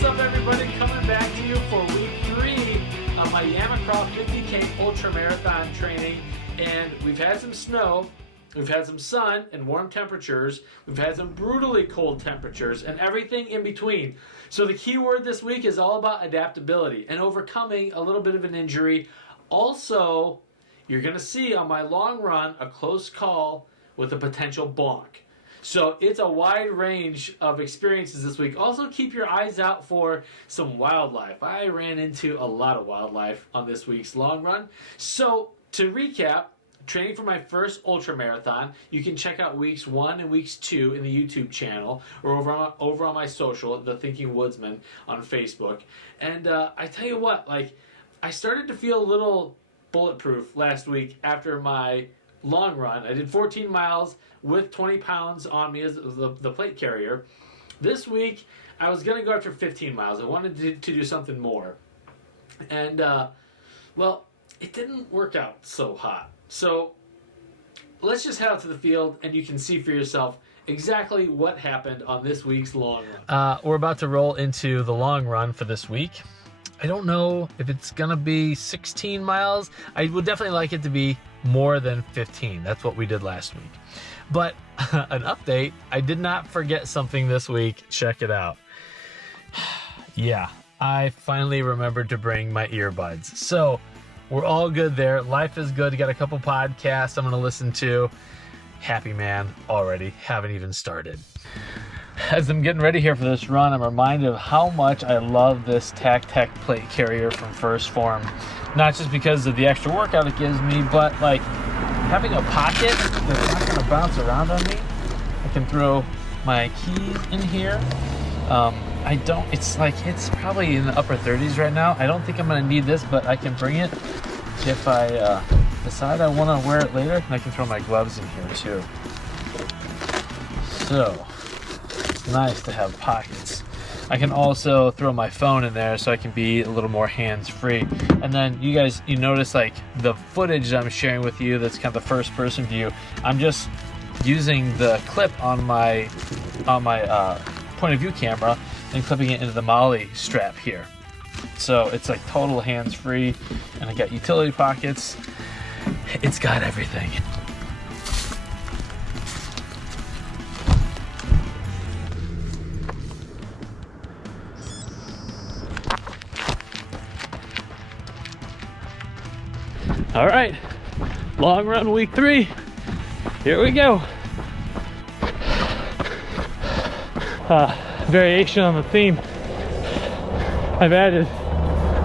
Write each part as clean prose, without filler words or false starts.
What's up, everybody? Coming back to you for week 3 of my Yamacraw 50K ultra marathon training. And we've had some snow, we've had some sun and warm temperatures, we've had some brutally cold temperatures, and everything in between. So the key word this week is all about adaptability and overcoming a little bit of an injury. Also, you're going to see on my long run a close call with a potential bonk. So it's a wide range of experiences this week. Also, keep your eyes out for some wildlife. I ran into a lot of wildlife on this week's long run. So to recap, training for my first ultra marathon, you can check out weeks 1 and weeks 2 in the YouTube channel or over on my social, The Thinking Woodsman on Facebook. And I tell you what, I started to feel a little bulletproof last week after my long run. I did 14 miles with 20 pounds on me as the plate carrier. This week, I was going to go after 15 miles. I wanted to do something more. And, well, it didn't work out so hot. So let's just head out to the field and you can see for yourself exactly what happened on this week's long run. We're about to roll into the long run for this week. I don't know if it's going to be 16 miles. I would definitely like it to be more than 15. That's what we did last week. But an update, I did not forget something this week. Check it out. Yeah, I finally remembered to bring my earbuds. So we're all good there. Life is good. Got a couple podcasts I'm going to listen to. Happy man already. Haven't even started. As I'm getting ready here for this run, I'm reminded of how much I love this Tech plate carrier from First Form. Not just because of the extra workout it gives me, but like having a pocket that's not going to bounce around on me. I can throw my keys in here. It's probably in the upper 30s right now. I don't think I'm going to need this, but I can bring it if I decide I want to wear it later. And I can throw my gloves in here too. So it's nice to have pockets. I can also throw my phone in there so I can be a little more hands-free. And then you notice like the footage that I'm sharing with you, that's kind of the first person view. I'm just using the clip on my point of view camera and clipping it into the Molly strap here. So it's like total hands-free, and I got utility pockets. It's got everything. All right, long run week 3. Here we go. Variation on the theme. I've added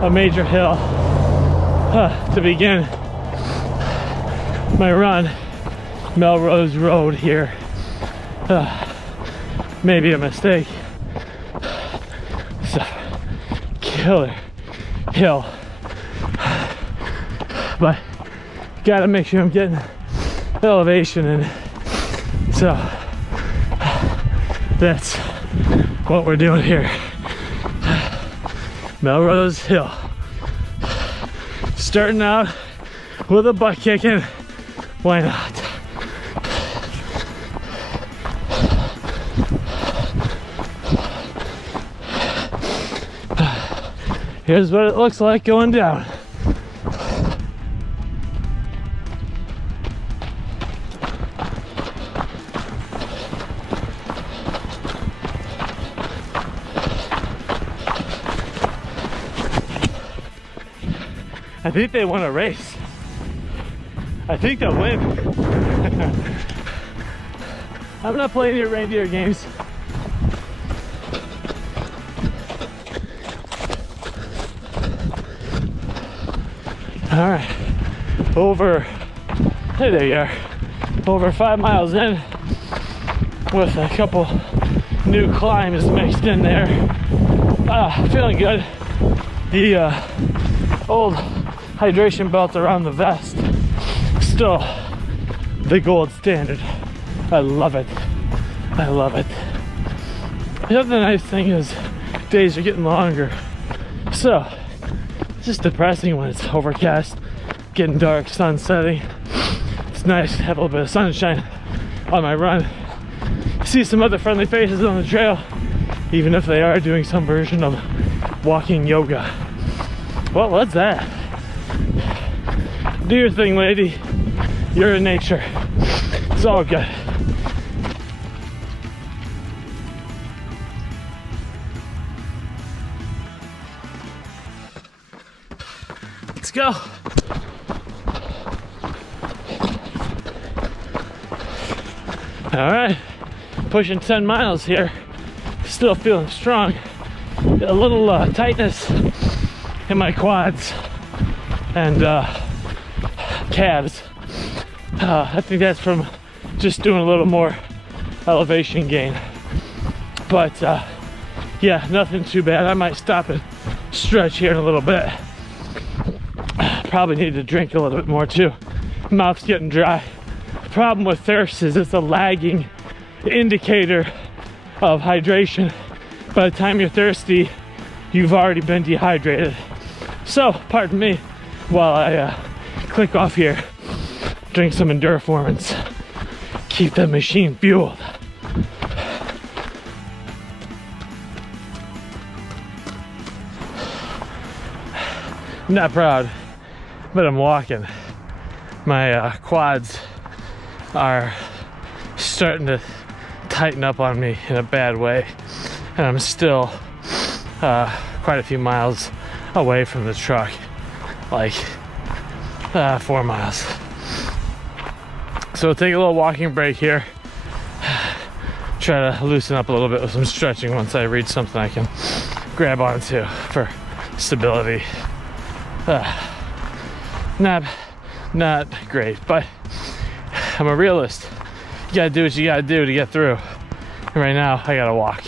a major hill to begin my run. Melrose Road here. Maybe a mistake. So, killer hill. But gotta make sure I'm getting elevation, and so that's what we're doing here. Melrose Hill. Starting out with a butt kicking. Why not? Here's what it looks like going down. I think they want to race. I think they'll win. I'm not playing your reindeer games. All right, there you are. Over 5 miles in with a couple new climbs mixed in there. Feeling good. The old hydration belt around the vest, still the gold standard. I love it. I love it. The other nice thing is days are getting longer, so it's just depressing when it's overcast, getting dark, sun setting. It's nice to have a little bit of sunshine on my run. See some other friendly faces on the trail. even if they are doing some version of walking yoga. Well, what's that? Do your thing, lady. You're in nature. It's all good. Let's go. All right, pushing 10 miles here. Still feeling strong. Got a little tightness in my quads and calves. I think that's from just doing a little more elevation gain. But yeah, nothing too bad. I might stop and stretch here in a little bit. Probably need to drink a little bit more too. Mouth's getting dry. Problem with thirst is it's a lagging indicator of hydration. By the time you're thirsty, you've already been dehydrated. So, pardon me while I click off here, drink some Endurformance, keep the machine fueled. I'm not proud, but I'm walking. My quads are starting to tighten up on me in a bad way, and I'm still quite a few miles away from the truck, like 4 miles. So we'll take a little walking break here, try to loosen up a little bit with some stretching once I reach something I can grab onto for stability. Not great, but I'm a realist. You gotta do what you gotta do to get through. And right now, I gotta walk.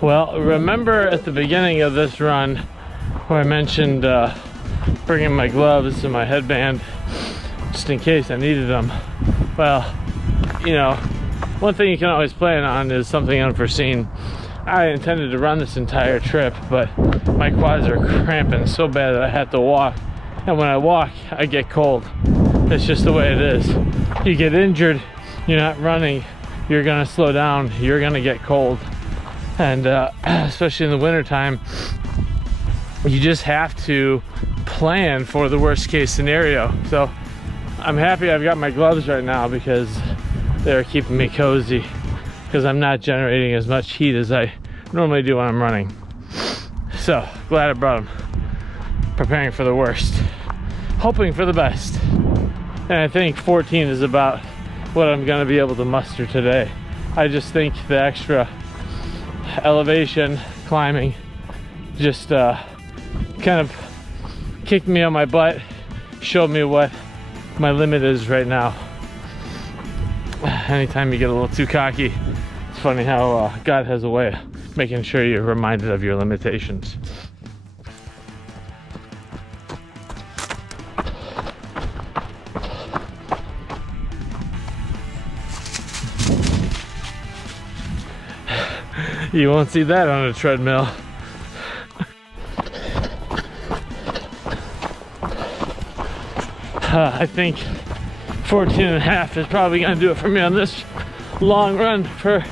Well, remember at the beginning of this run where I mentioned bringing my gloves and my headband just in case I needed them? Well, you know, one thing you can always plan on is something unforeseen. I intended to run this entire trip, but my quads are cramping so bad that I have to walk. And when I walk, I get cold. It's just the way it is. You get injured, you're not running, you're gonna slow down, you're gonna get cold. And especially in the wintertime, you just have to plan for the worst case scenario. So I'm happy I've got my gloves right now because they're keeping me cozy, because I'm not generating as much heat as I normally do when I'm running. So glad I brought them. Preparing for the worst, hoping for the best. And I think 14 is about what I'm gonna be able to muster today. I just think the extra elevation climbing just kind of kicked me on my butt, showed me what my limit is right now. Anytime you get a little too cocky, it's funny how God has a way of making sure you're reminded of your limitations. You won't see that on a treadmill. I think 14 and a half is probably gonna do it for me on this long run for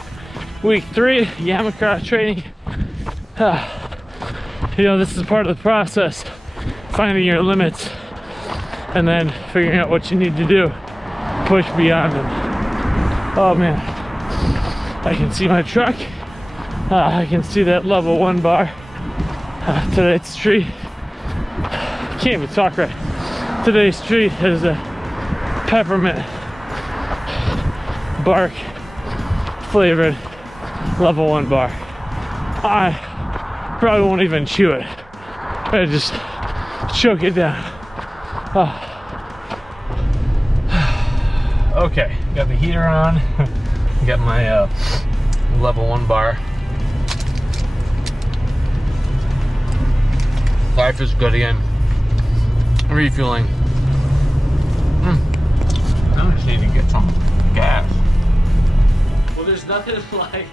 week 3 Yamacraw training. You know, this is part of the process, finding your limits and then figuring out what you need to do, push beyond them. Oh man, I can see my truck. I can see that level 1 bar. Today's tree, can't even talk right. Today's tree is a peppermint bark flavored level 1 bar. I probably won't even chew it. I just choke it down. Okay, got the heater on. Got my level 1 bar. Life is good again. Refueling. I just need to get some gas. Well, there's nothing like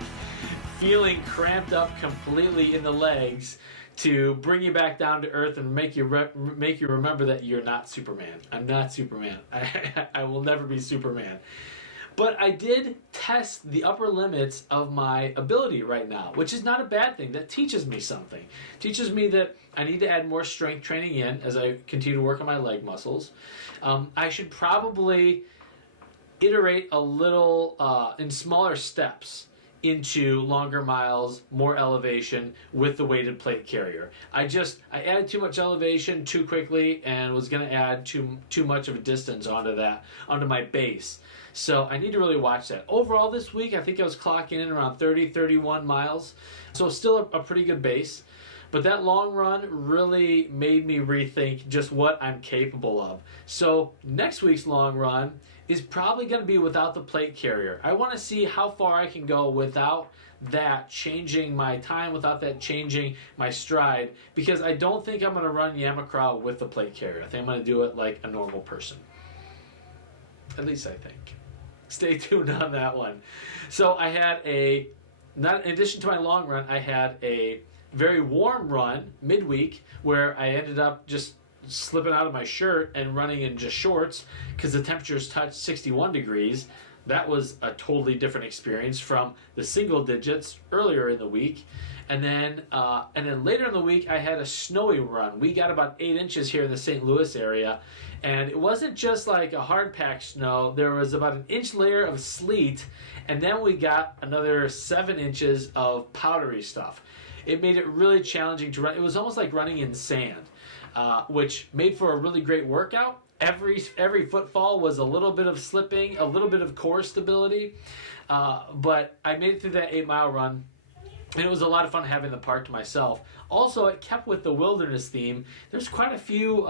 feeling cramped up completely in the legs to bring you back down to earth and make you remember that you're not Superman. I'm not Superman. I will never be Superman. But I did test the upper limits of my ability right now, which is not a bad thing. That teaches me something. Teaches me that I need to add more strength training in as I continue to work on my leg muscles. I should probably iterate a little in smaller steps into longer miles, more elevation with the weighted plate carrier. I added too much elevation too quickly and was going to add too much of a distance onto my base. So I need to really watch that. Overall this week, I think I was clocking in around 30, 31 miles. So still a pretty good base. But that long run really made me rethink just what I'm capable of. So next week's long run is probably going to be without the plate carrier. I want to see how far I can go without that changing my time, without that changing my stride, because I don't think I'm going to run Yamacraw with the plate carrier. I think I'm going to do it like a normal person. At least I think. Stay tuned on that one. So I had in addition to my long run, I had a very warm run midweek where I ended up just slipping out of my shirt and running in just shorts because the temperatures touched 61 degrees. That was a totally different experience from the single digits earlier in the week. And then later in the week, I had a snowy run. We got about 8 inches here in the St. Louis area. And it wasn't just like a hard packed snow. There was about an inch layer of sleet. And then we got another 7 inches of powdery stuff. It made it really challenging to run. It was almost like running in sand, which made for a really great workout. Every footfall was a little bit of slipping, a little bit of core stability. But I made it through that 8-mile run. And it was a lot of fun having the park to myself. Also, it kept with the wilderness theme. There's quite a few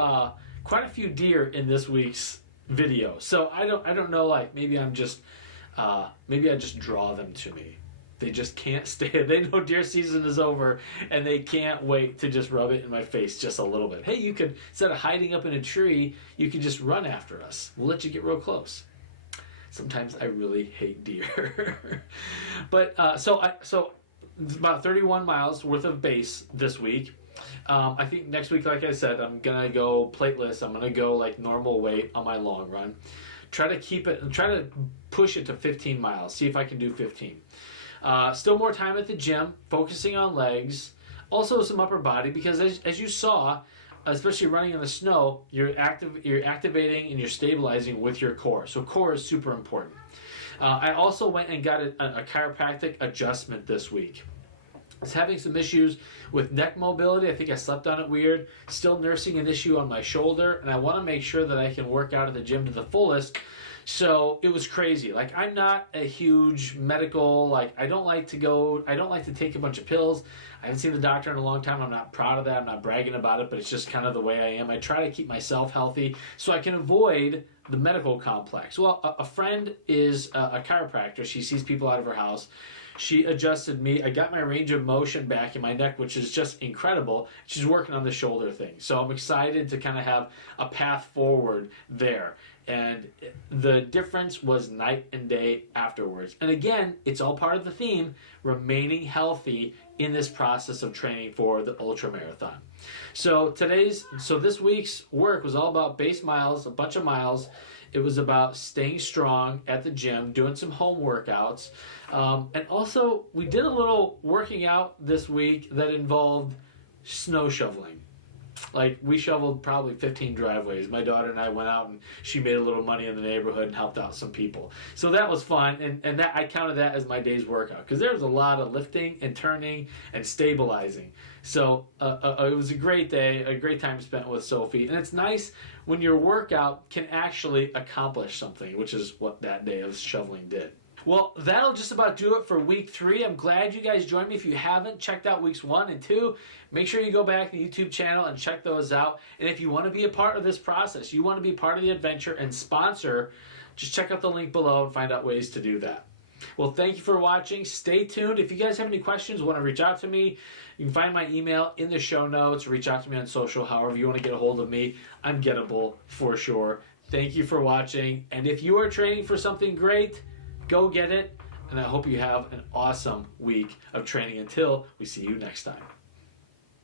deer in this week's video. So I don't know. Like maybe I just draw them to me. They just can't stay. They know deer season is over, and they can't wait to just rub it in my face just a little bit. Hey, you could, instead of hiding up in a tree, you could just run after us. We'll let you get real close. Sometimes I really hate deer. But so about 31 miles worth of base this week. I think next week, like I said, I'm gonna go plateless. I'm gonna go like normal weight on my long run. Try to push it to 15 miles. See if I can do 15. Still more time at the gym, focusing on legs. Also some upper body, because as you saw, especially running in the snow, you're activating and you're stabilizing with your core. So core is super important. I also went and got a chiropractic adjustment this week. I was having some issues with neck mobility. I think I slept on it weird. Still nursing an issue on my shoulder, and I want to make sure that I can work out at the gym to the fullest. So it was crazy. Like, I'm not a huge medical, I don't like to take a bunch of pills. I haven't seen the doctor in a long time. I'm not proud of that. I'm not bragging about it, but it's just kind of the way I am. I try to keep myself healthy so I can avoid the medical complex. Well, a friend is a chiropractor. She sees people out of her house. She adjusted me. I got my range of motion back in my neck, which is just incredible. She's working on the shoulder thing. So I'm excited to kind of have a path forward there. And the difference was night and day afterwards. And again, it's all part of the theme, remaining healthy in this process of training for the ultra marathon. So this week's work was all about base miles, a bunch of miles. It was about staying strong at the gym, doing some home workouts. And also, we did a little working out this week that involved snow shoveling. Like, we shoveled probably 15 driveways. My daughter and I went out and she made a little money in the neighborhood and helped out some people. So that was fun, and that I counted that as my day's workout because there was a lot of lifting and turning and stabilizing. So it was a great day, a great time spent with Sophie. And it's nice when your workout can actually accomplish something, which is what that day of shoveling did. Well, that'll just about do it for week 3. I'm glad you guys joined me. If you haven't checked out weeks 1 and 2, make sure you go back to the YouTube channel and check those out. And if you want to be a part of this process, you want to be part of the adventure and sponsor, just check out the link below and find out ways to do that. Well, thank you for watching. Stay tuned. If you guys have any questions, want to reach out to me, you can find my email in the show notes. Reach out to me on social. However you want to get a hold of me, I'm gettable for sure. Thank you for watching. And if you are training for something great, go get it, and I hope you have an awesome week of training until we see you next time.